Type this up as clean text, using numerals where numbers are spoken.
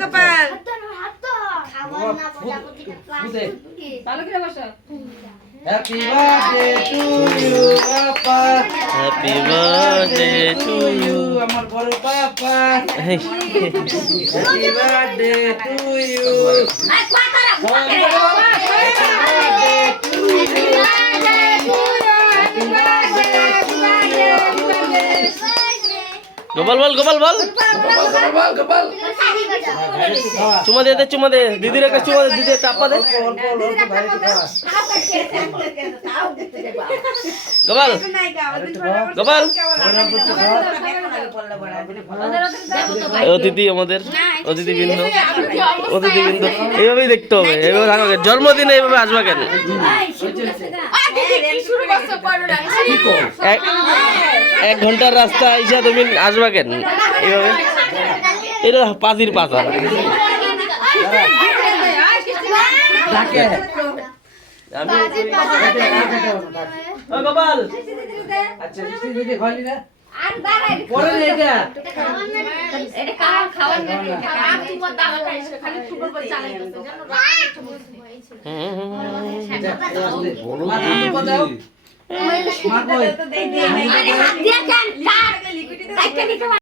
Gopal happy birthday to you papa, happy birthday to you আমার বড় papa, happy birthday to you, Gopal বল, গোপাল বল, গোপাল চুমা দে দিদির একটা চুমা দে, দিদির চাপা দে গোপাল, গোপাল অতিথি আমাদের অতিথিবৃন্দ এইভাবেই দেখতে হবে, এইভাবে থাকবে। জন্মদিনে এইভাবে আসবা কেন? এক ঘন্টার রাস্তা আইসা তুমি আসবা কেন এইভাবে? এটা পাজির পাতা। গোপাল আচ্ছা দিদি খালি না পরে এটা মার কই